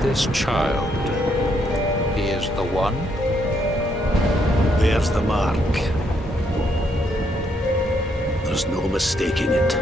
This child, he is the one? There's the mark. There's no mistaking it.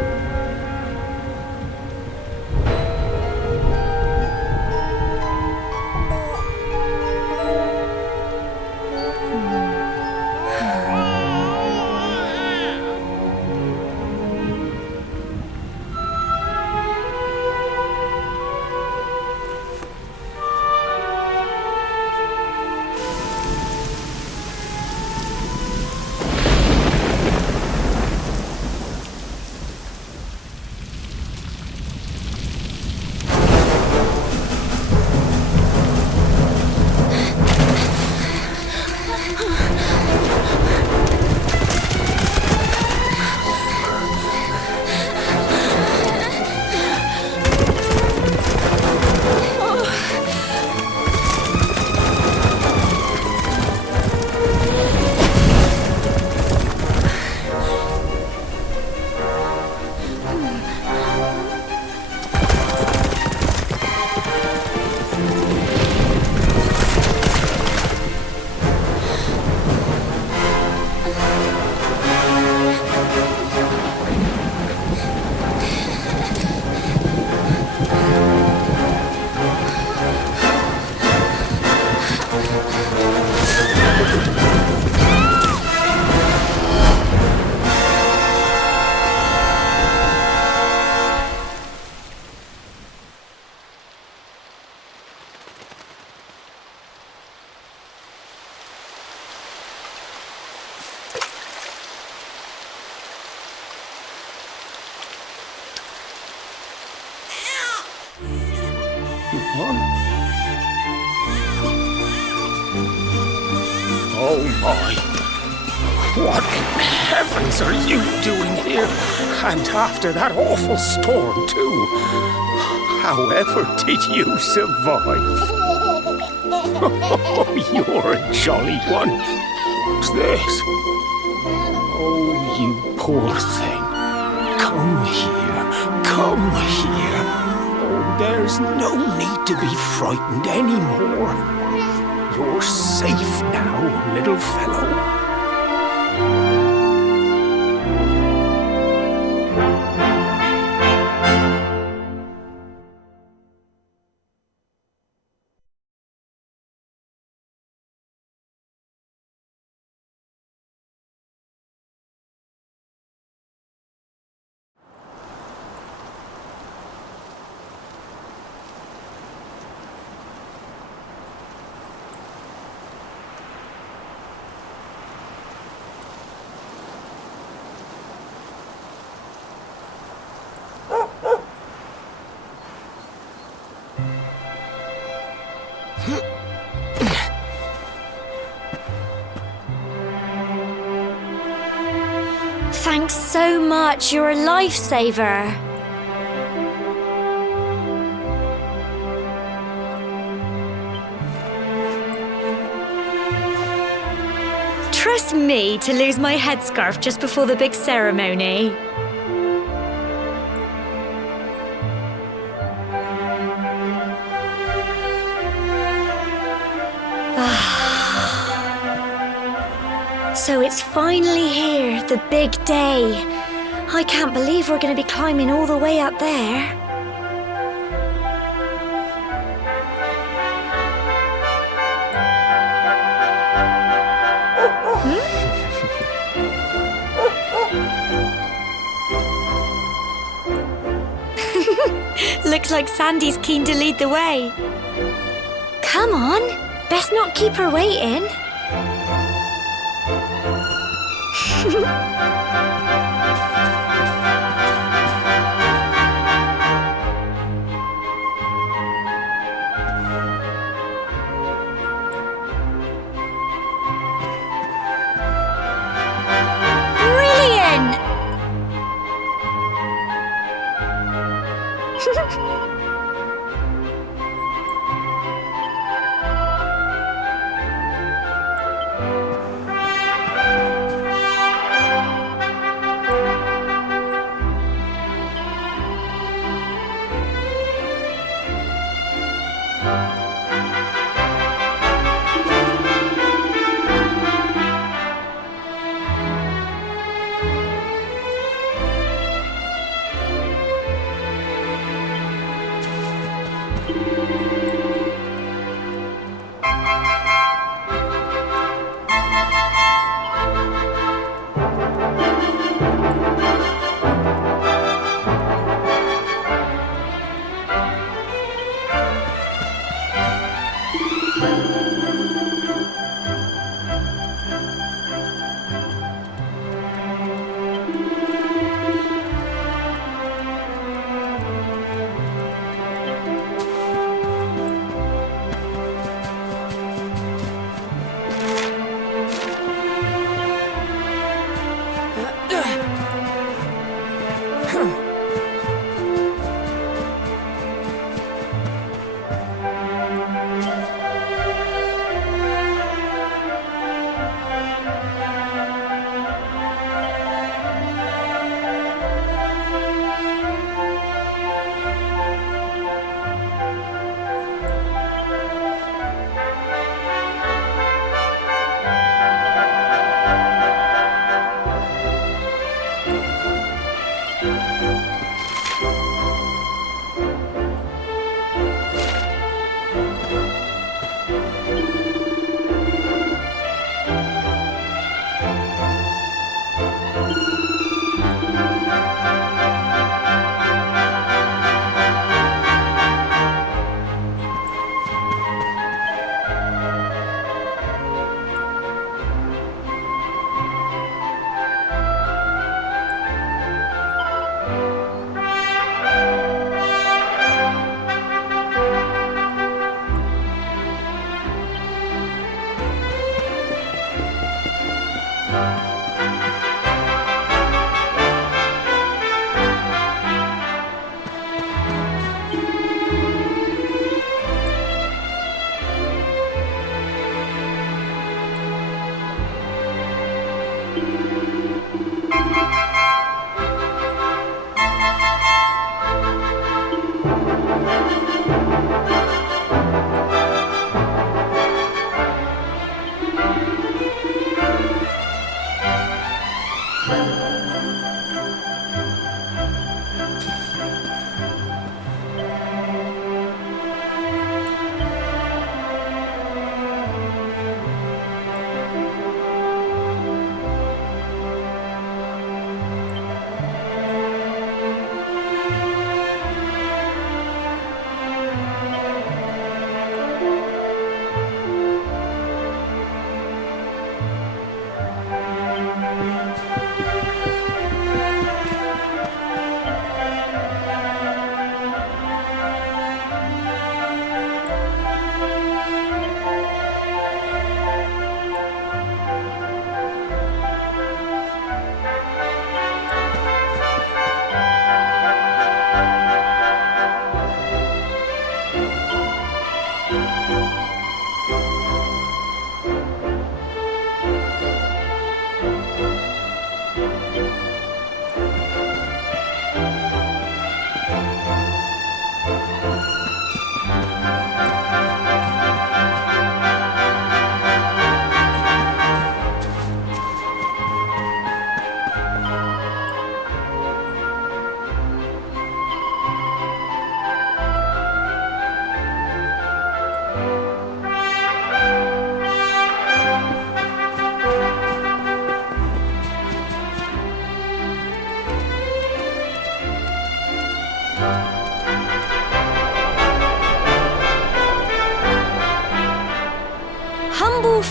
Oh my! What in heavens are you doing here? And after that awful storm, too. However did you survive? Oh, you're a jolly one. What's this? Oh, you poor thing. Come here. Come here. Oh, there's no need to be frightened anymore. You're safe now, little fellow. Thanks so much, you're a lifesaver. trust me to lose my headscarf just before the big ceremony. So it's finally here, the big day. I can't believe we're going to be climbing all the way up there. Looks like Sandy's keen to lead the way. Come on, best not keep her waiting. Brilliant!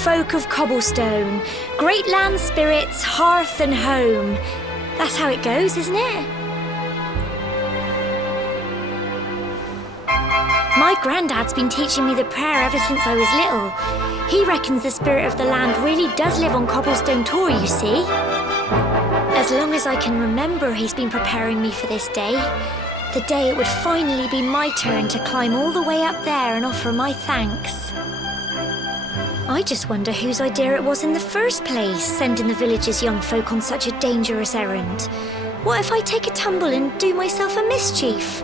folk of cobblestone, great land spirits, hearth and home. That's how it goes, isn't it? My granddad's been teaching me the prayer ever since I was little. He reckons the spirit of the land really does live on Cobblestone Tor, you see. As long as I can remember, he's been preparing me for this day. The day it would finally be my turn to climb all the way up there and offer my thanks. I just wonder whose idea it was in the first place, sending the village's young folk on such a dangerous errand. What if I take a tumble and do myself a mischief?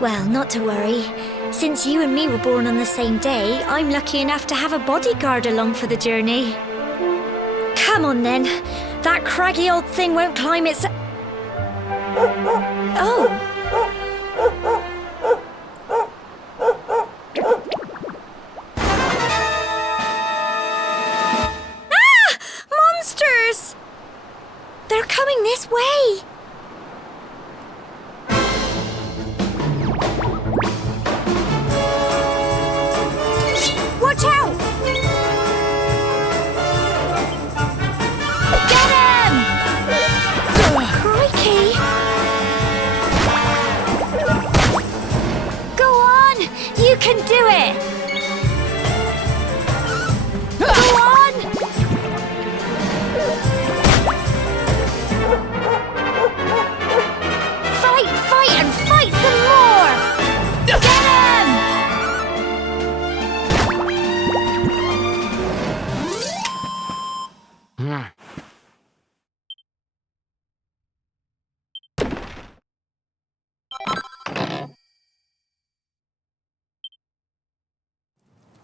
Well, not to worry. Since you and me were born on the same day, I'm lucky enough to have a bodyguard along for the journey. Come on then. That craggy old thing won't climb its... Oh! Ah! Monsters! They're coming this way! Watch out! Get him! Crikey! Go on! You can do it! Go on! Fight and fight some more! Get him!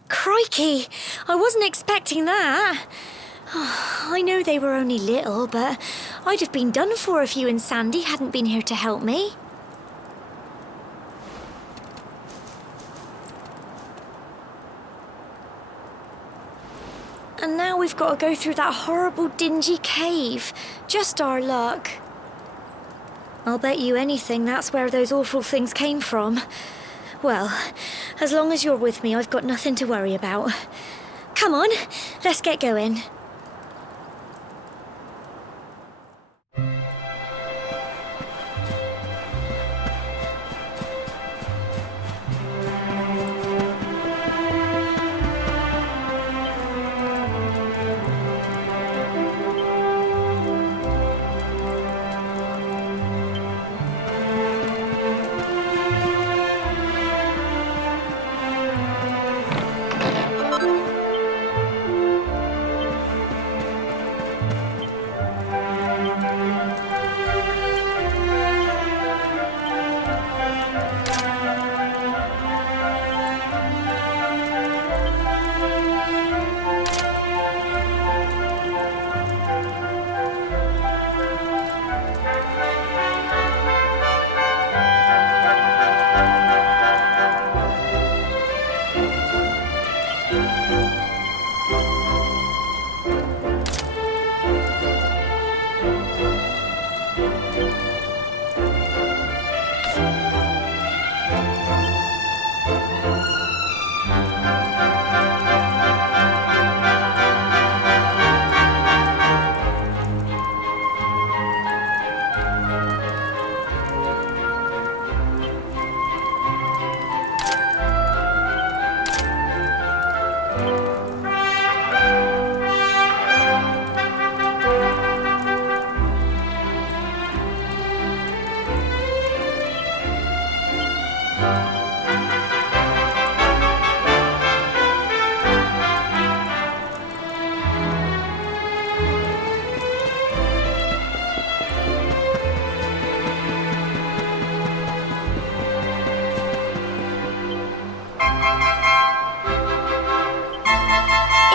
Crikey! I wasn't expecting that. I know they were only little, but I'd have been done for if you and Sandy hadn't been here to help me. And now we've got to go through that horrible, dingy cave. Just our luck. I'll bet you anything that's where those awful things came from. Well, as long as you're with me, I've got nothing to worry about. Come on, let's get going.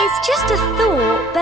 It's just a thought,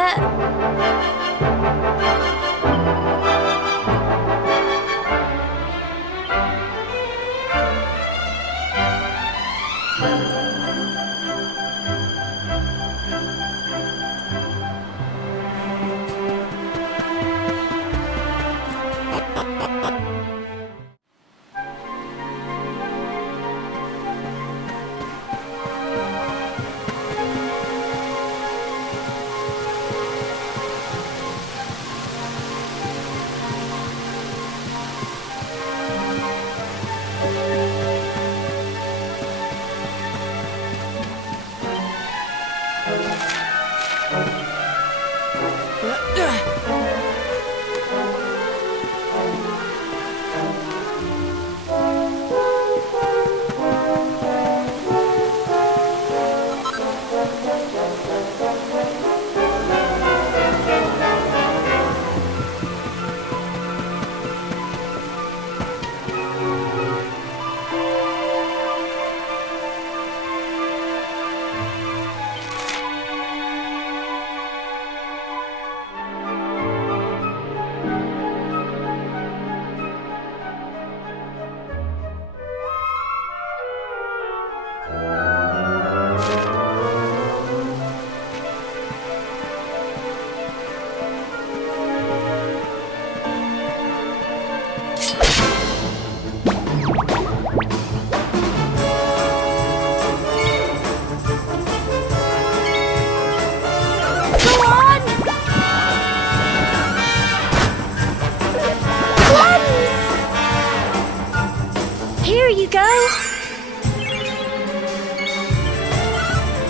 Here you go!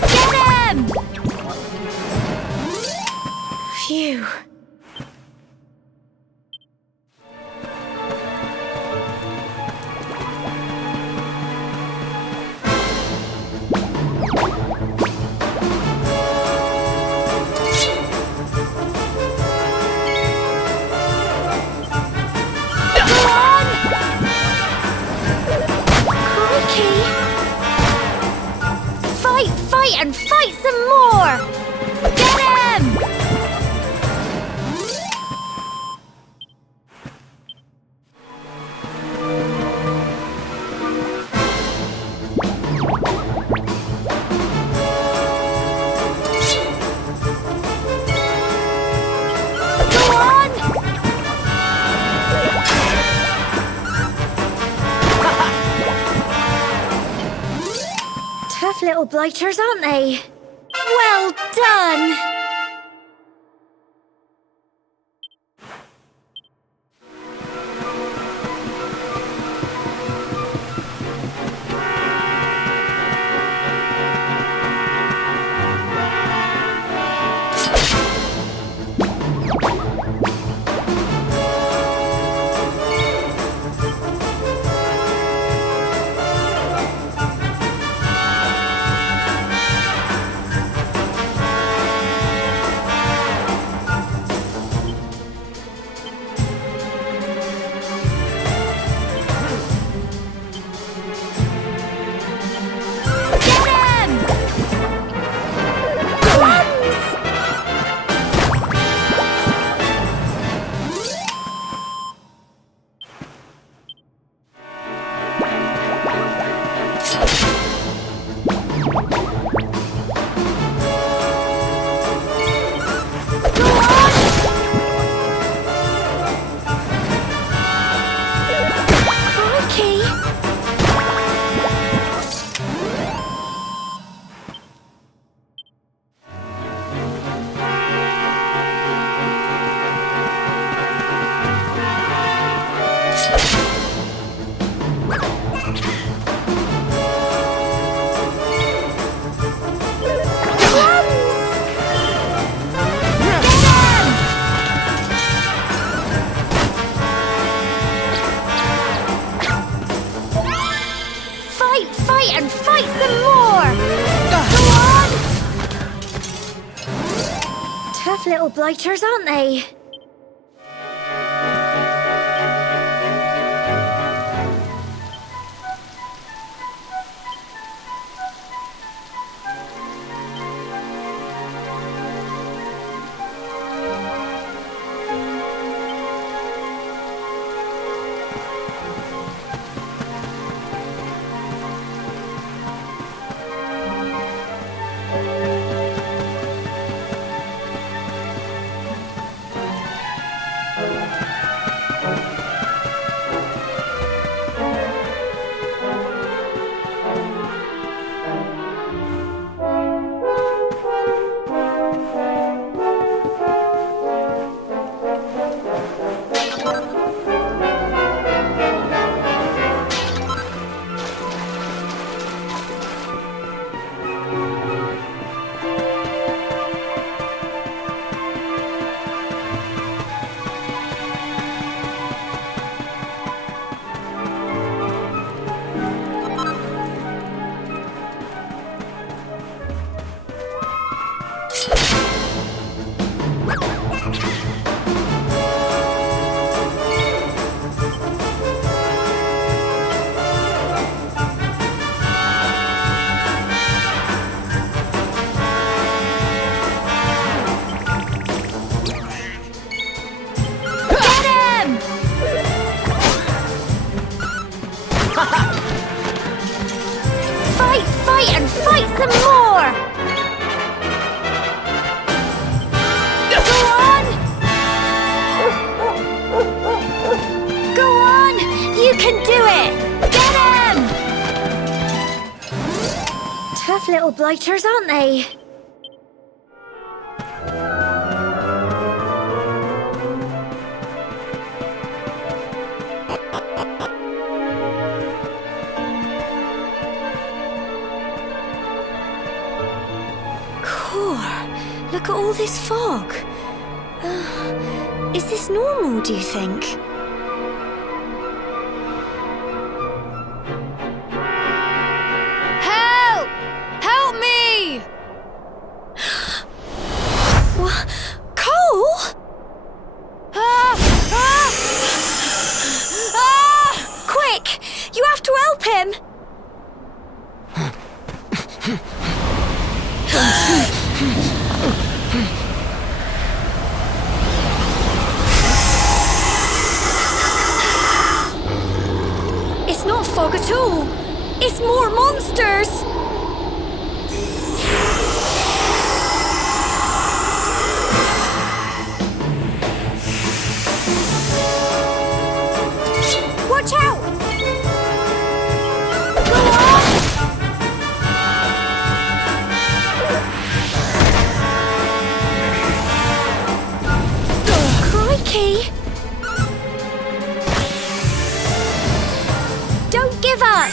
Get him! Phew. And fight some more! Get him! Go on! Tough little blighters, aren't they? Well done! And fight some more! Go on! Tough little blighters, aren't they? Fight, fight, and fight some more! Go on! Go on! You can do it! Get him! Tough little blighters, aren't they? Look at all this fog. Is this normal, do you think? Help! Help me! What? Cole? Quick! You have to help him! It's not fog at all. It's more monsters. Watch out! Go on! Oh, crikey! Don't give up!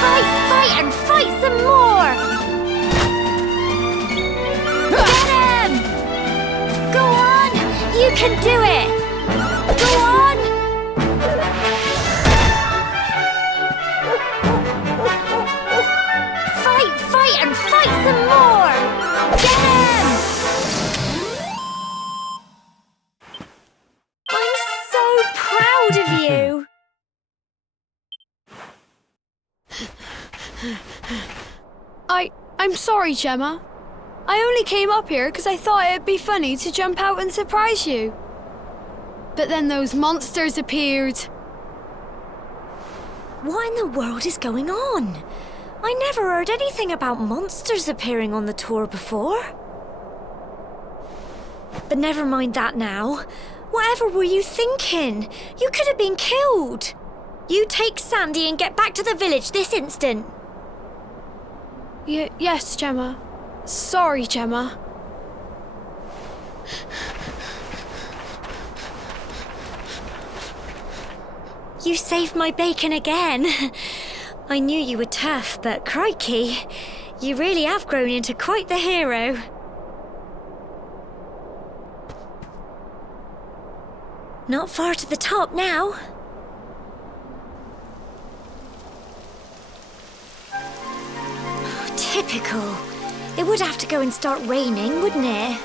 Fight, fight, and fight some more! Get him! Go on! You can do it! Go on! Fight, fight, and fight some more! Get him! I'm so proud of you! I'm sorry, Gemma. I only came up here because I thought it'd be funny to jump out and surprise you. But then those monsters appeared. What in the world is going on? I never heard anything about monsters appearing on the tour before. But never mind that now. Whatever were you thinking? You could have been killed. You take Sandy and get back to the village this instant. Yes, Gemma. Sorry, Gemma. You saved my bacon again. I knew you were tough, but crikey, you really have grown into quite the hero. Not far to the top now. Typical. It would have to go and start raining, wouldn't it?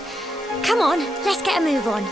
Come on, let's get a move on.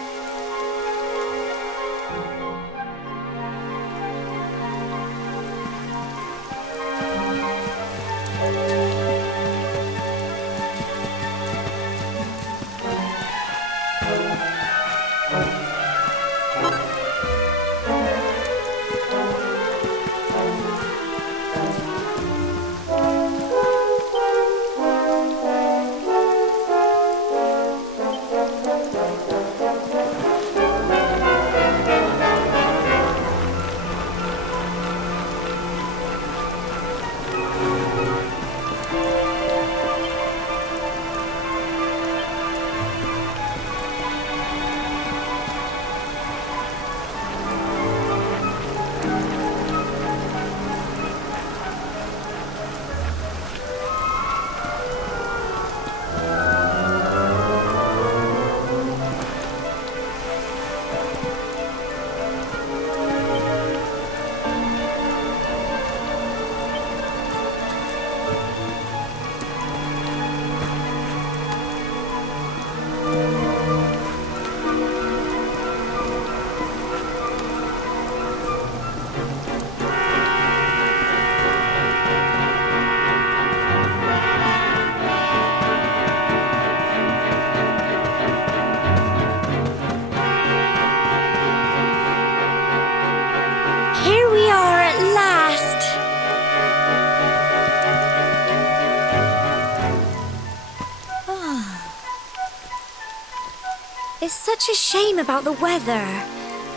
It's such a shame about the weather.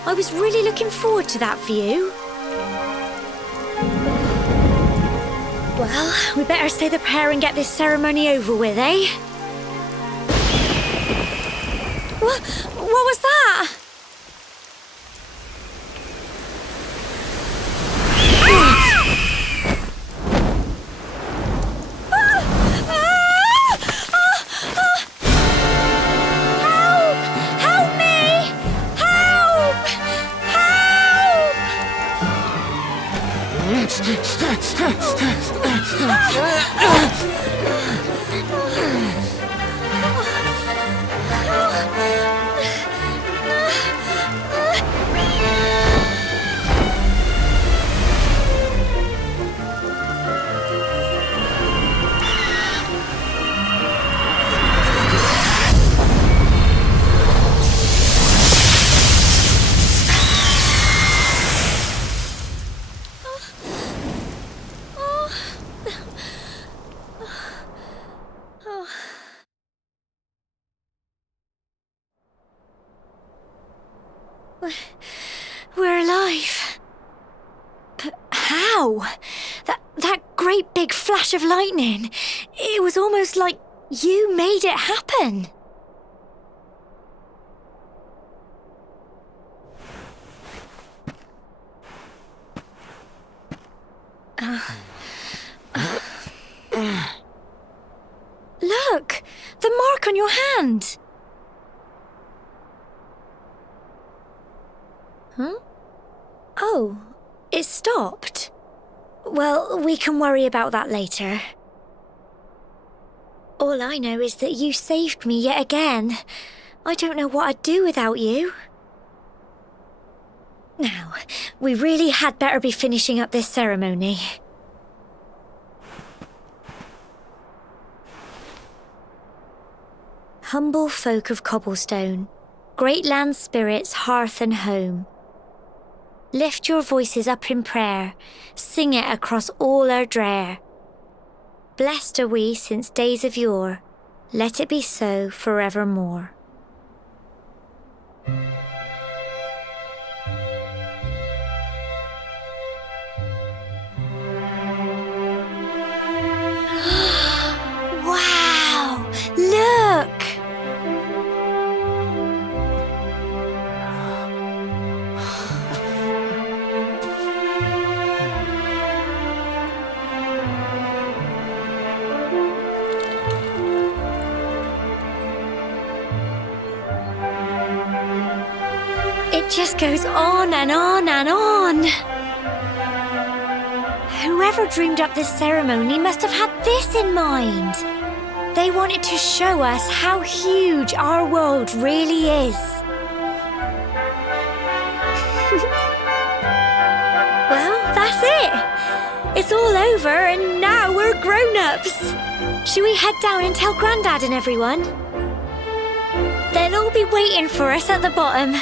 I was really looking forward to that view. Well, we better say the prayer and get this ceremony over with, eh? What was that? We're alive. But how? That great big flash of lightning. It was almost like you made it happen. Look! The mark on your hand! Huh? Oh, it stopped. Well, we can worry about that later. All I know is that you saved me yet again. I don't know what I'd do without you. Now, we really had better be finishing up this ceremony. Humble folk of cobblestone, great land spirits, hearth and home. Lift your voices up in prayer, sing it across all our drear. Blessed are we since days of yore, let it be so forevermore. Wow! Look! It just goes on and on and on. Whoever dreamed up this ceremony must have had this in mind. They wanted to show us how huge our world really is. Well, that's it. It's all over and now we're grown-ups. Should we head down and tell Grandad and everyone? They'll all be waiting for us at the bottom.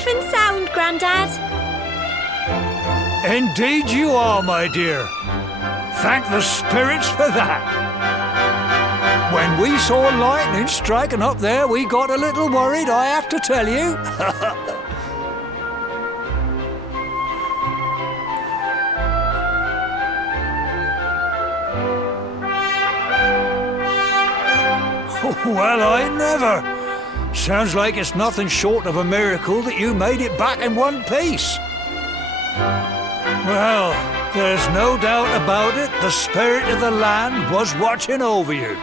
safe and sound, Grandad. Indeed you are, my dear. Thank the spirits for that. When we saw lightning striking up there, we got a little worried, I have to tell you. Well, I never. Sounds like it's nothing short of a miracle that you made it back in one piece. Well, there's no doubt about it, the spirit of the land was watching over you.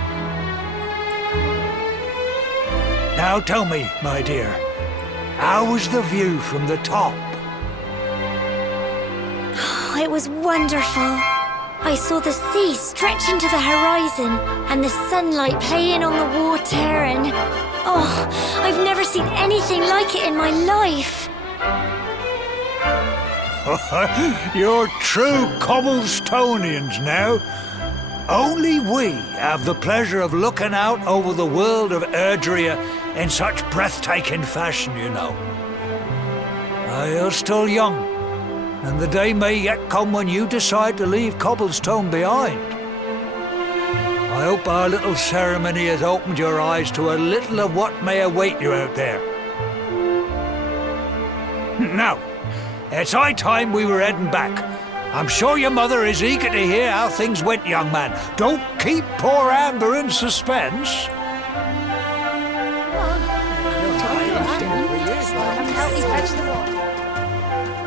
Now tell me, my dear, how was the view from the top? Oh, it was wonderful. I saw the sea stretching to the horizon and the sunlight playing on the water and... Oh, I've never seen anything like it in my life. You're true Cobblestonians now. Only we have the pleasure of looking out over the world of Erdrea in such breathtaking fashion, you know. You're still young, and the day may yet come when you decide to leave Cobblestone behind. I hope our little ceremony has opened your eyes to a little of what may await you out there. Now, it's high time we were heading back. I'm sure your mother is eager to hear how things went, young man. Don't keep poor Amber in suspense.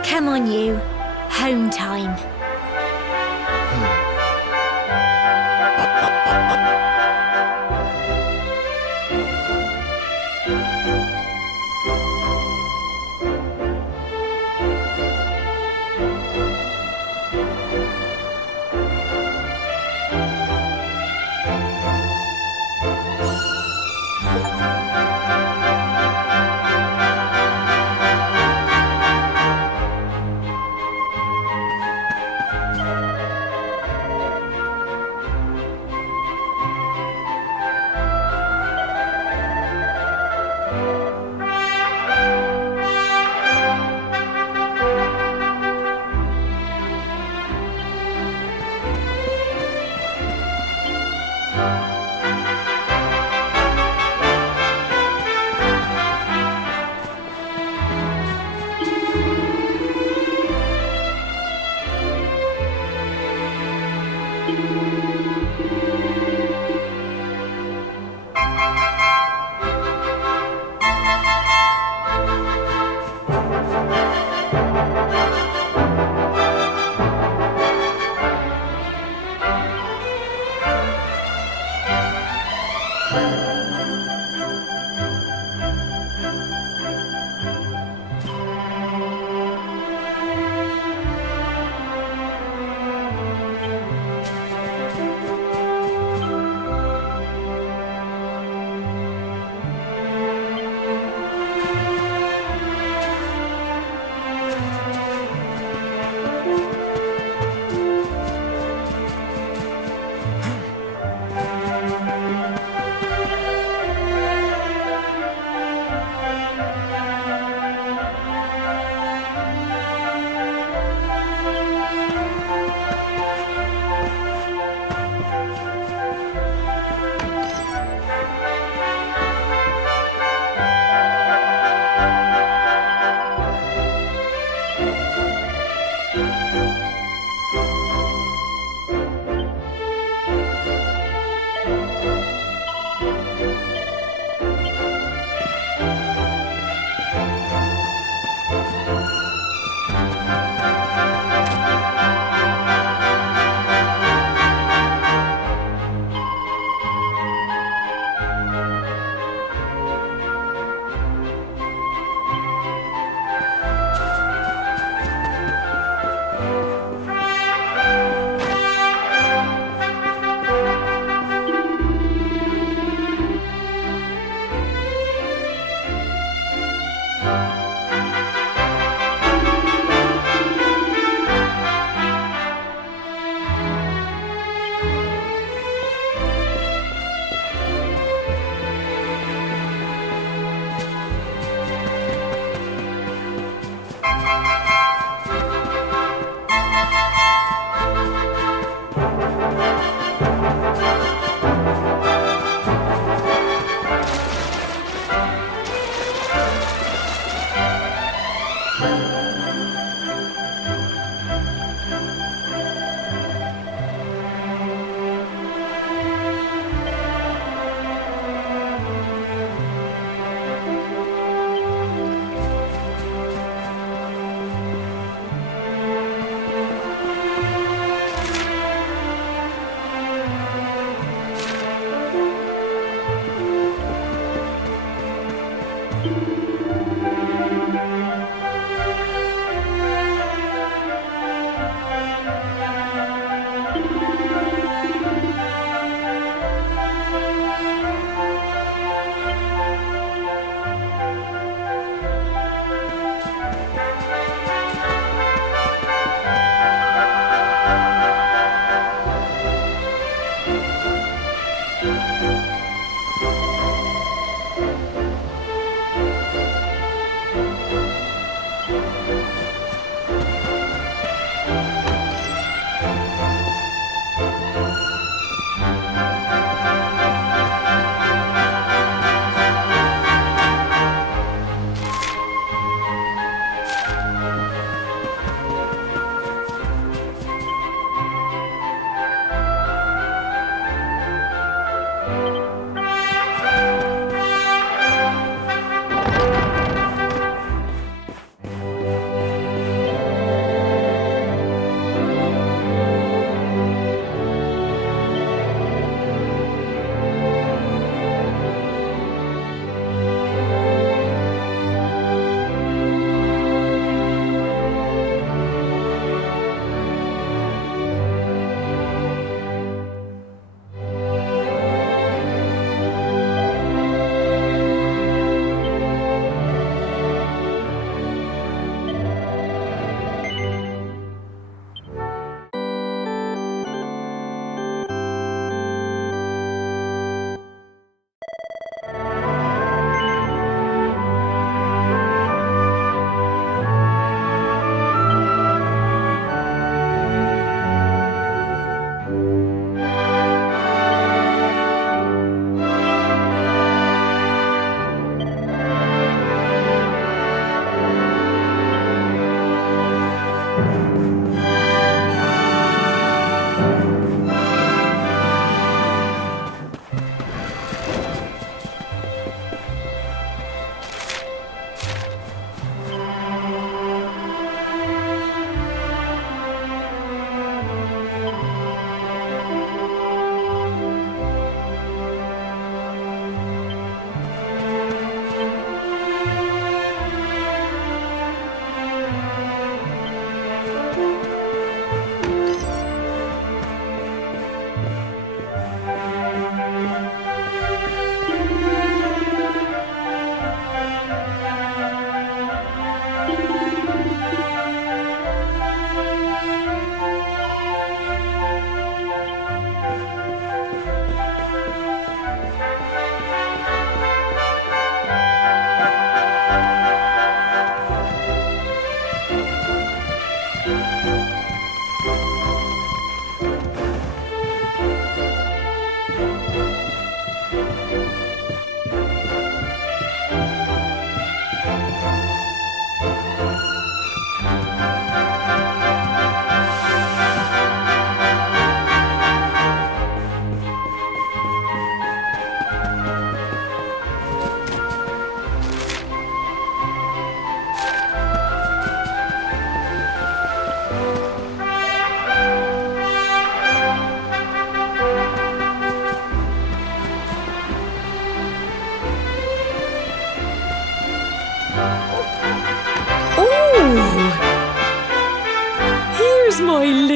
Come on, you. Home time.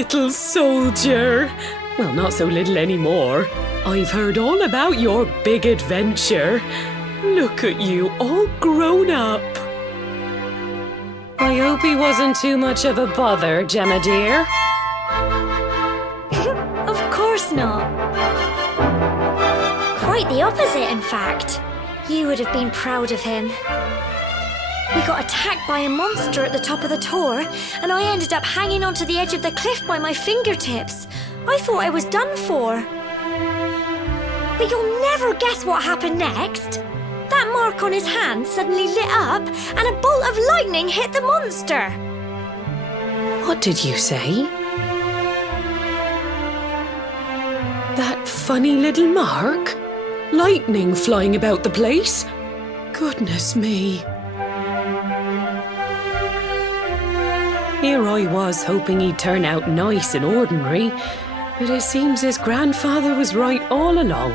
little soldier. Well, not so little anymore. I've heard all about your big adventure. Look at you, all grown up. I hope he wasn't too much of a bother, Gemma dear. Of course not. Quite the opposite, in fact. You would have been proud of him. We got attacked by a monster at the top of the tour, and I ended up hanging onto the edge of the cliff by my fingertips. I thought I was done for. But you'll never guess what happened next. That mark on his hand suddenly lit up, and a bolt of lightning hit the monster. What did you say? That funny little mark? Lightning flying about the place? Goodness me. Here I was hoping he'd turn out nice and ordinary, but it seems his grandfather was right all along.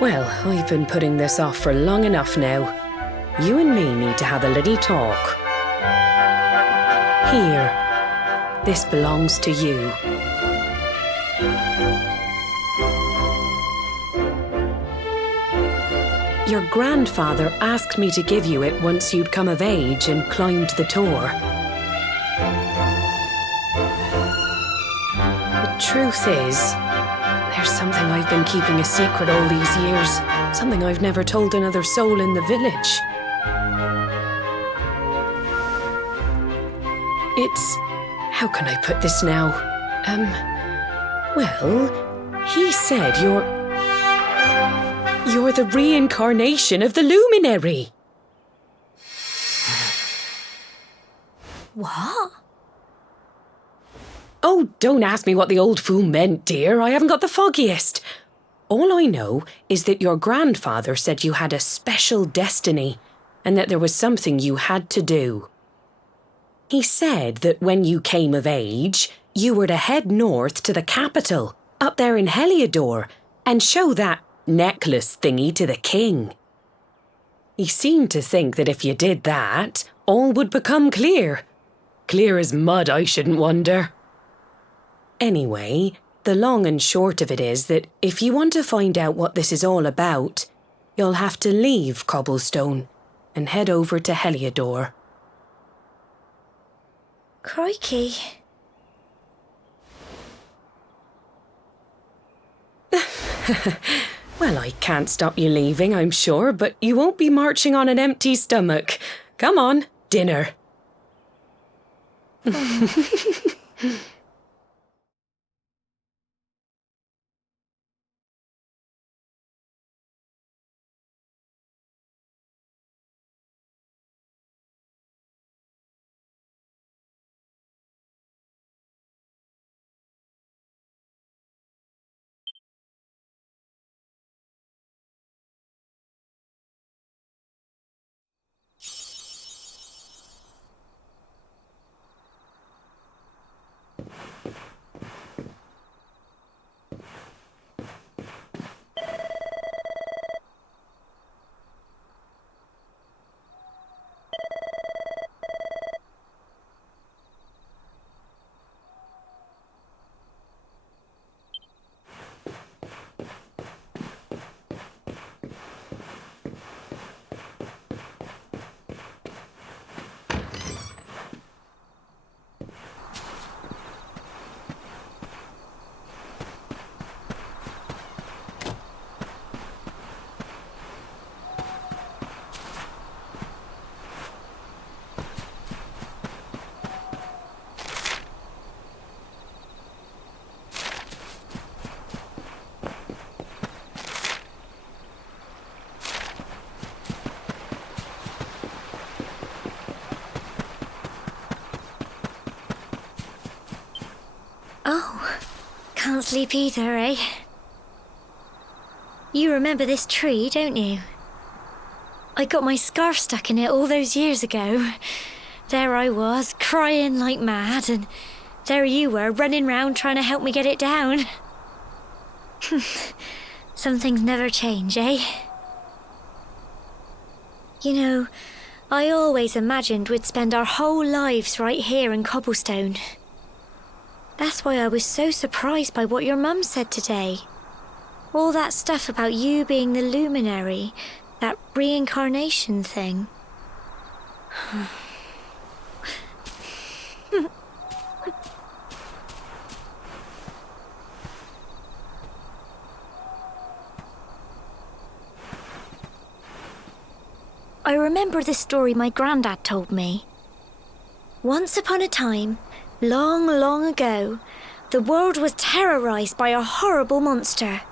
Well, I've been putting this off for long enough now. You and me need to have a little talk. Here, this belongs to you. Your grandfather asked me to give you it once you'd come of age and climbed the tour. The truth is, there's something I've been keeping a secret all these years. Something I've never told another soul in the village. It's... how can I put this now? Well, he said You're the reincarnation of the luminary. What? Oh, don't ask me what the old fool meant, dear. I haven't got the foggiest. All I know is that your grandfather said you had a special destiny and that there was something you had to do. He said that when you came of age, you were to head north to the capital, up there in Heliodor, and show that necklace thingy to the king. He seemed to think that if you did that, all would become clear. Clear as mud, I shouldn't wonder. Anyway, the long and short of it is that if you want to find out what this is all about, you'll have to leave Cobblestone and head over to Heliodor. Crikey. Well, I can't stop you leaving, I'm sure, but you won't be marching on an empty stomach. Come on, dinner. Oh, can't sleep either, eh? You remember this tree, don't you? I got my scarf stuck in it all those years ago. There I was, crying like mad, and there you were, running round trying to help me get it down. Some things never change, eh? You know, I always imagined we'd spend our whole lives right here in Cobblestone. That's why I was so surprised by what your mum said today. All that stuff about you being the luminary, that reincarnation thing. I remember the story my granddad told me. Once upon a time, long, long ago, the world was terrorized by a horrible monster.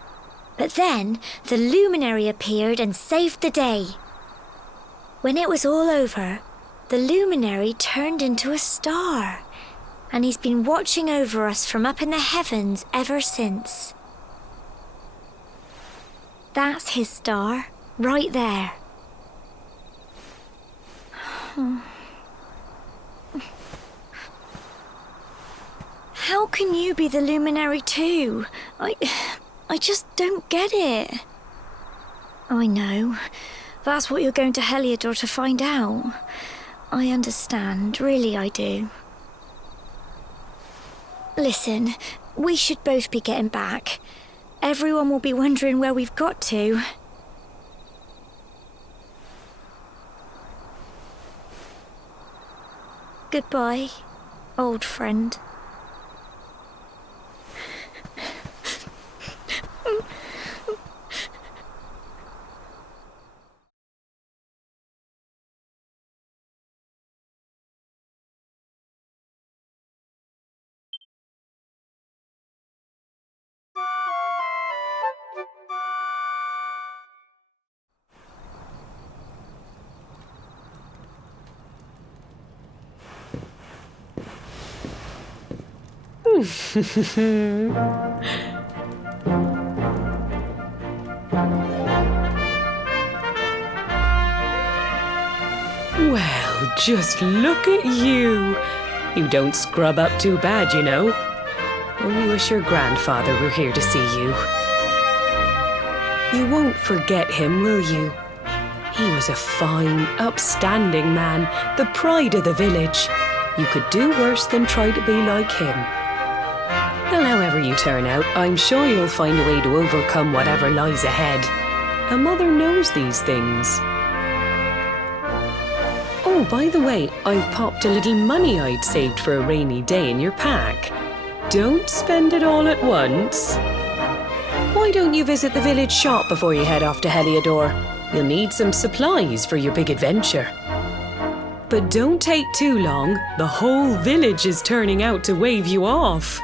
But then, the luminary appeared and saved the day. When it was all over, the luminary turned into a star, and he's been watching over us from up in the heavens ever since. That's his star, right there. How can you be the luminary too? I just don't get it. I know. That's what you're going to Heliodor to find out. I understand, really I do. Listen, we should both be getting back. Everyone will be wondering where we've got to. Goodbye, old friend. Well, just look at you. You don't scrub up too bad, you know. Only wish your grandfather were here to see you. You won't forget him, will you? He was a fine, upstanding man, the pride of the village. You could do worse than try to be like him. Well, however you turn out, I'm sure you'll find a way to overcome whatever lies ahead. A mother knows these things. Oh, by the way, I've popped a little money I'd saved for a rainy day in your pack. Don't spend it all at once. Why don't you visit the village shop before you head off to Heliodor? You'll need some supplies for your big adventure. But don't take too long. The whole village is turning out to wave you off.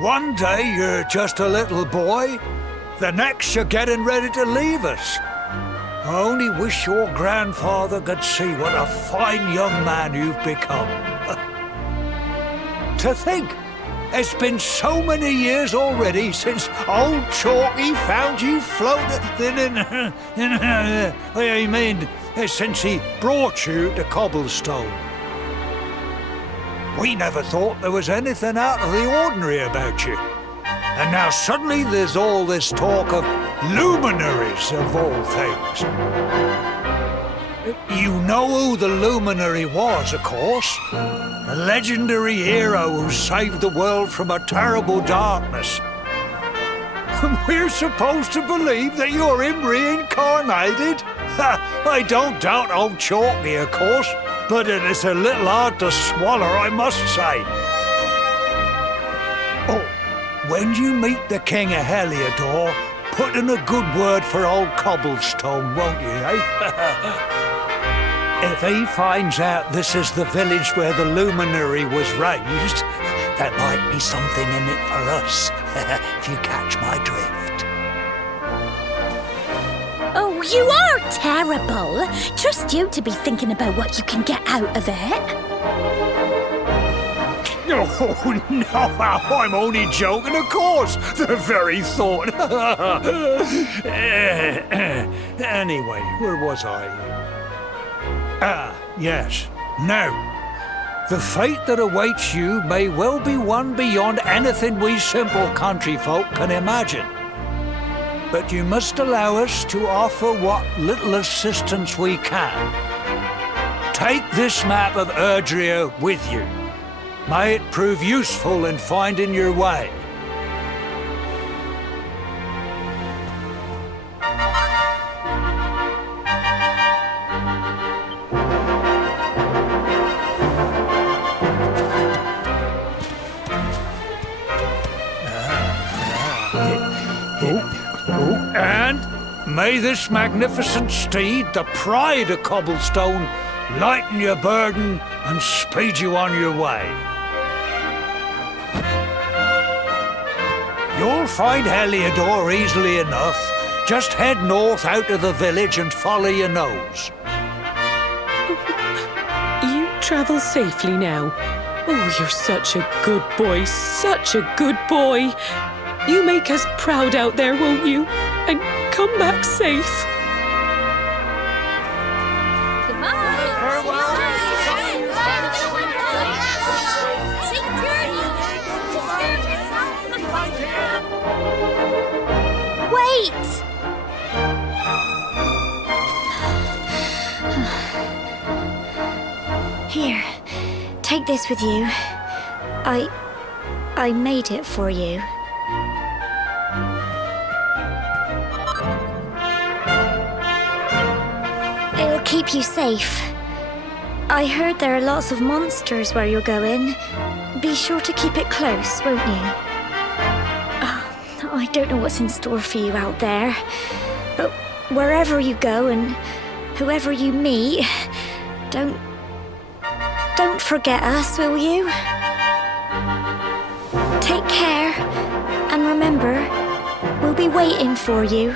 One day you're just a little boy, the next you're getting ready to leave us. I only wish your grandfather could see what a fine young man you've become. To think, it's been so many years already since old Chalky found you floating since he brought you to Cobblestone. We never thought there was anything out of the ordinary about you. And now suddenly there's all this talk of luminaries of all things. You know who the luminary was, of course. A legendary hero who saved the world from a terrible darkness. And we're supposed to believe that you're him reincarnated? I don't doubt old Chalky, of course. But it is a little hard to swallow, I must say. Oh, when you meet the King of Heliodor, put in a good word for old Cobblestone, won't you, eh? If he finds out this is the village where the luminary was raised, there might be something in it for us, if you catch my drift. Oh, you are terrible. Trust you to be thinking about what you can get out of it. Oh, no, I'm only joking, of course. The very thought. Anyway, where was I? Ah, yes. Now, the fate that awaits you may well be one beyond anything we simple country folk can imagine. But you must allow us to offer what little assistance we can. Take this map of Erdrea with you. May it prove useful in finding your way. And may this magnificent steed, the pride of Cobblestone, lighten your burden and speed you on your way. You'll find Heliodor easily enough. Just head north out of the village and follow your nose. You travel safely now. Oh, you're such a good boy, such a good boy. You make us proud out there, won't you? And come back safe. Wait! Here, take this with you. I made it for you. It'll keep you safe. I heard there are lots of monsters where you're going. Be sure to keep it close, won't you? I don't know what's in store for you out there, but wherever you go and whoever you meet, don't forget us, will you? Take care, and remember, we'll be waiting for you.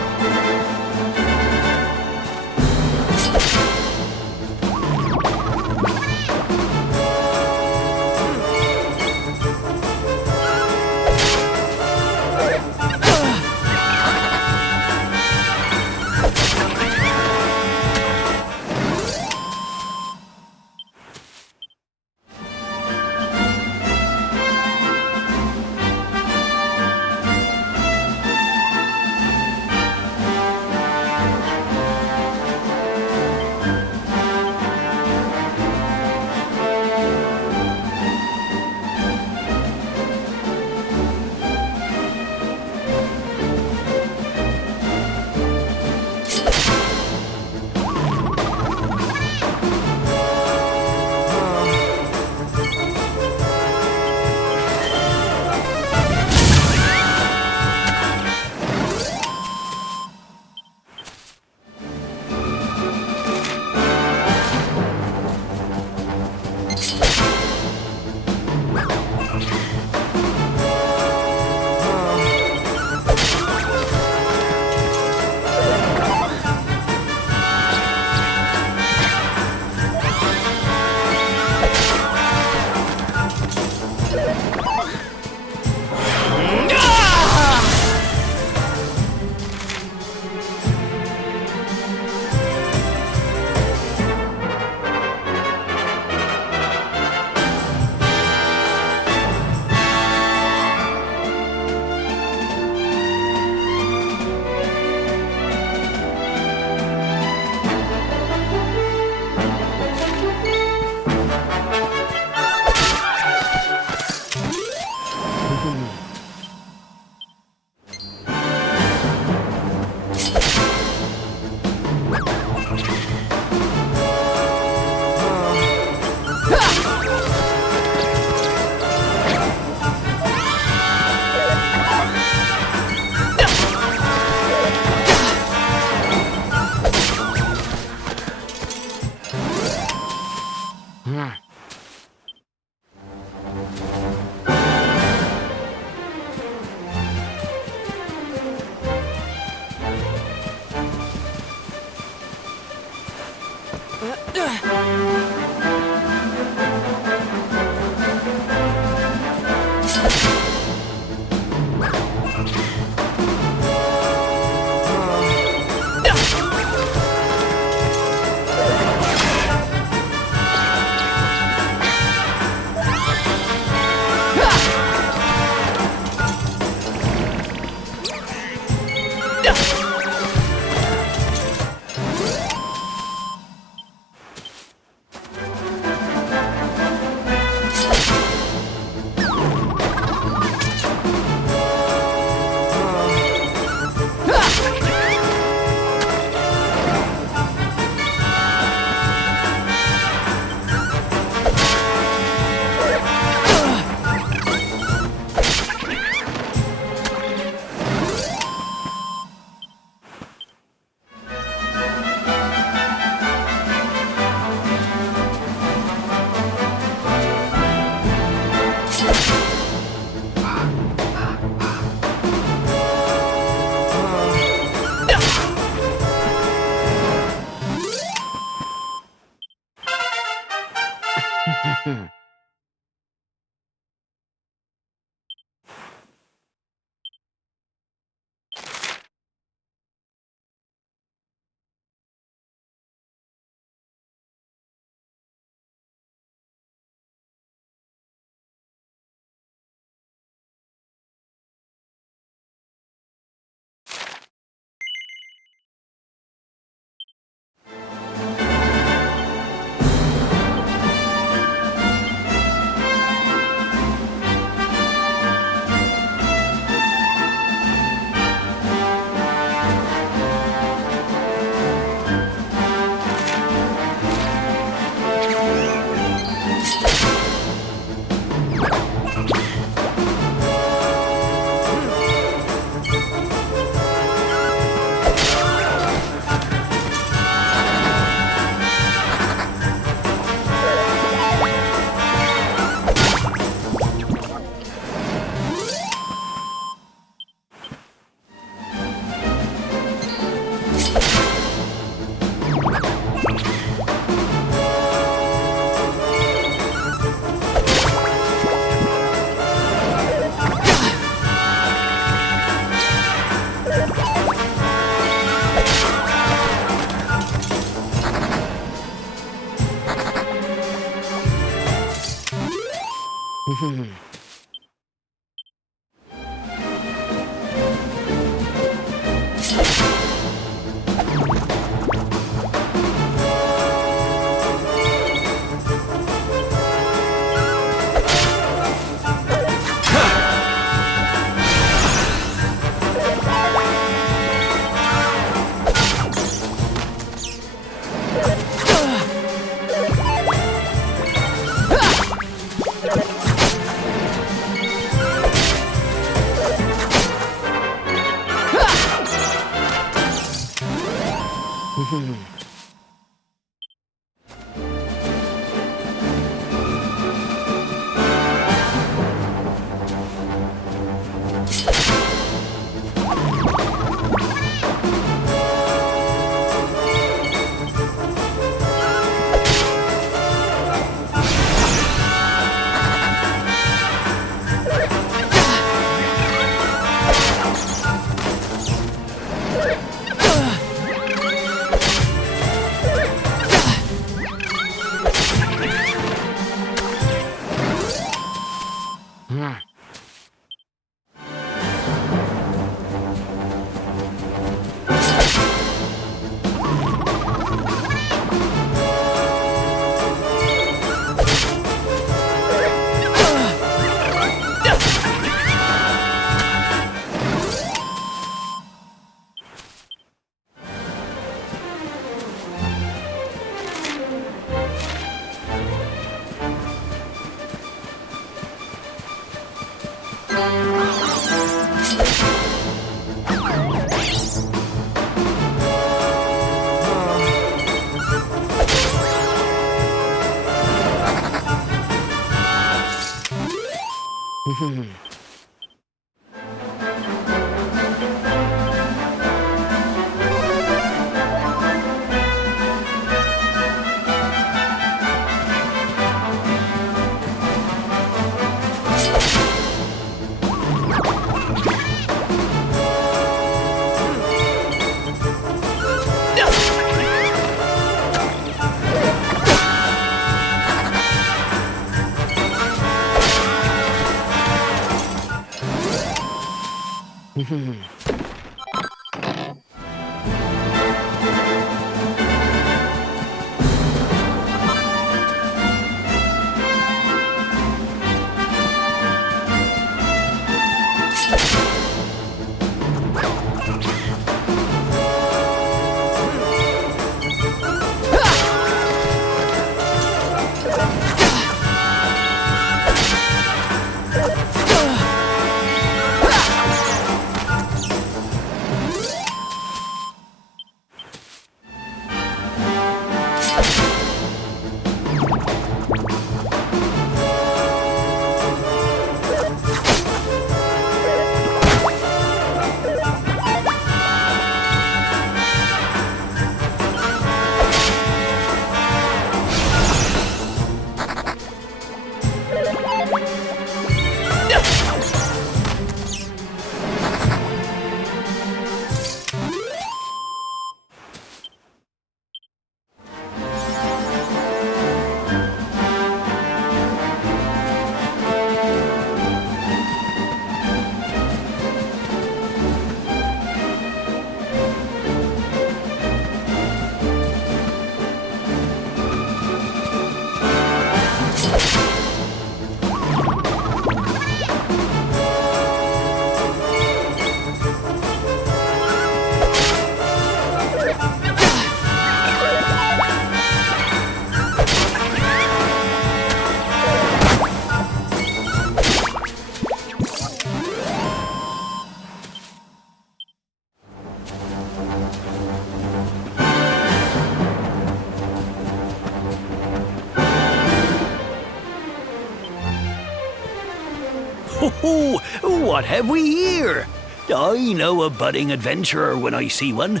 Oh, what have we here? I know a budding adventurer when I see one.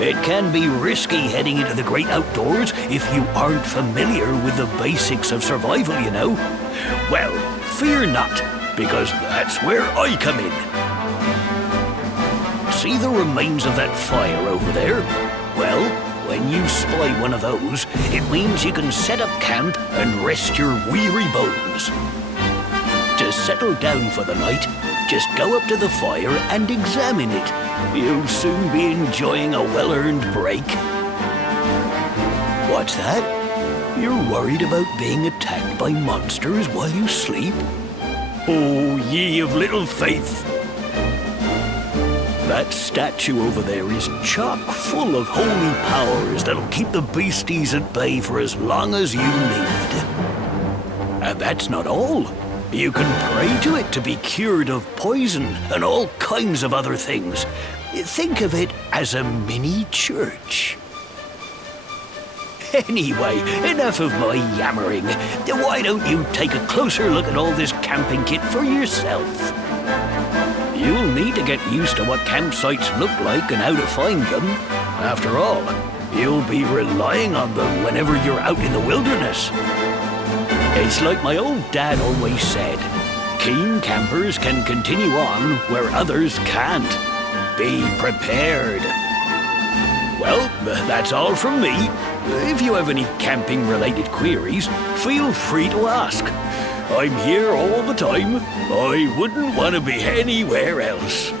It can be risky heading into the great outdoors if you aren't familiar with the basics of survival, you know. Well, fear not, because that's where I come in. See the remains of that fire over there? Well, when you spy one of those, it means you can set up camp and rest your weary bones. To settle down for the night, just go up to the fire and examine it. You'll soon be enjoying a well-earned break. What's that? You're worried about being attacked by monsters while you sleep? Oh, ye of little faith! That statue over there is chock full of holy powers that'll keep the beasties at bay for as long as you need. And that's not all. You can pray to it to be cured of poison and all kinds of other things. Think of it as a mini church. Anyway, enough of my yammering. Why don't you take a closer look at all this camping kit for yourself? You'll need to get used to what campsites look like and how to find them. After all, you'll be relying on them whenever you're out in the wilderness. It's like my old dad always said, keen campers can continue on where others can't. Be prepared. Well, that's all from me. If you have any camping-related queries, feel free to ask. I'm here all the time. I wouldn't want to be anywhere else.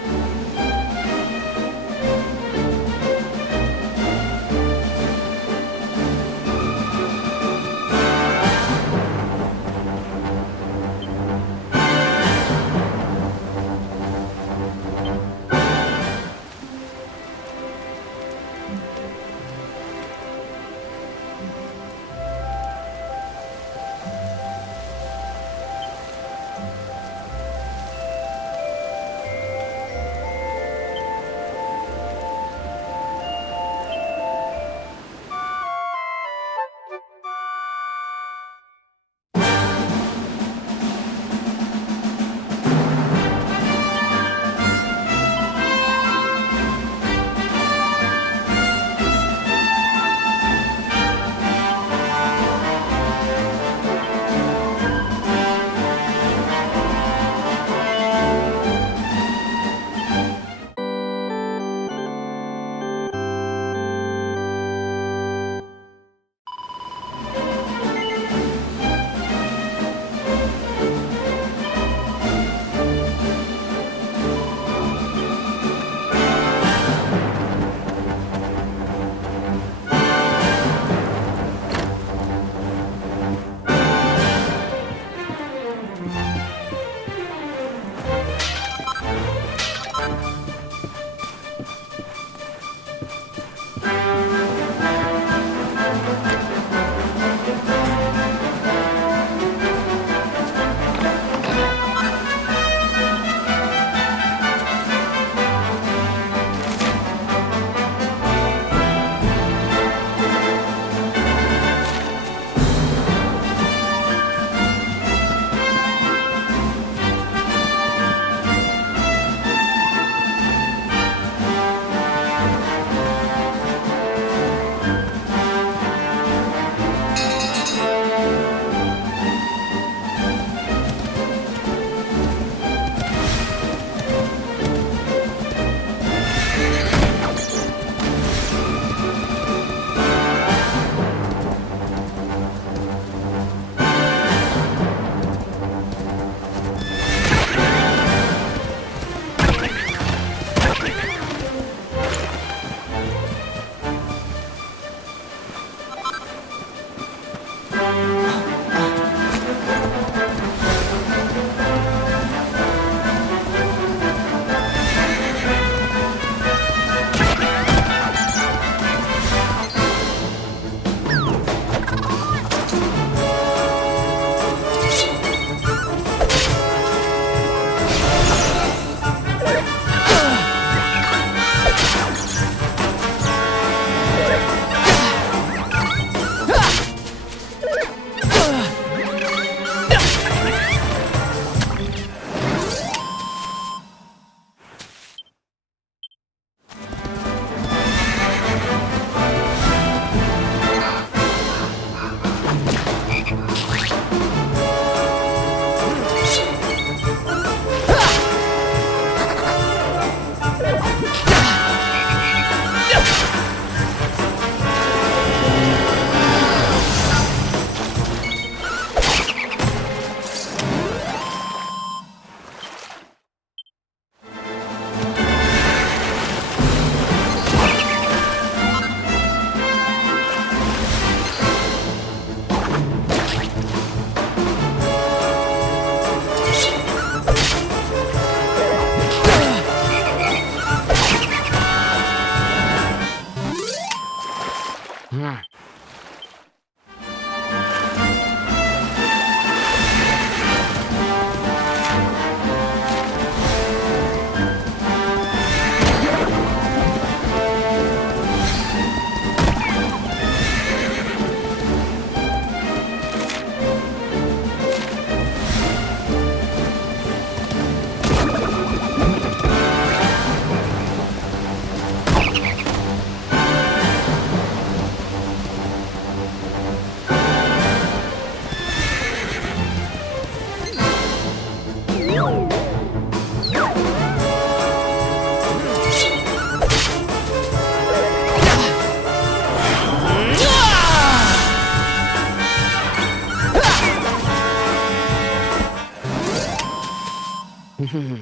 Hmm.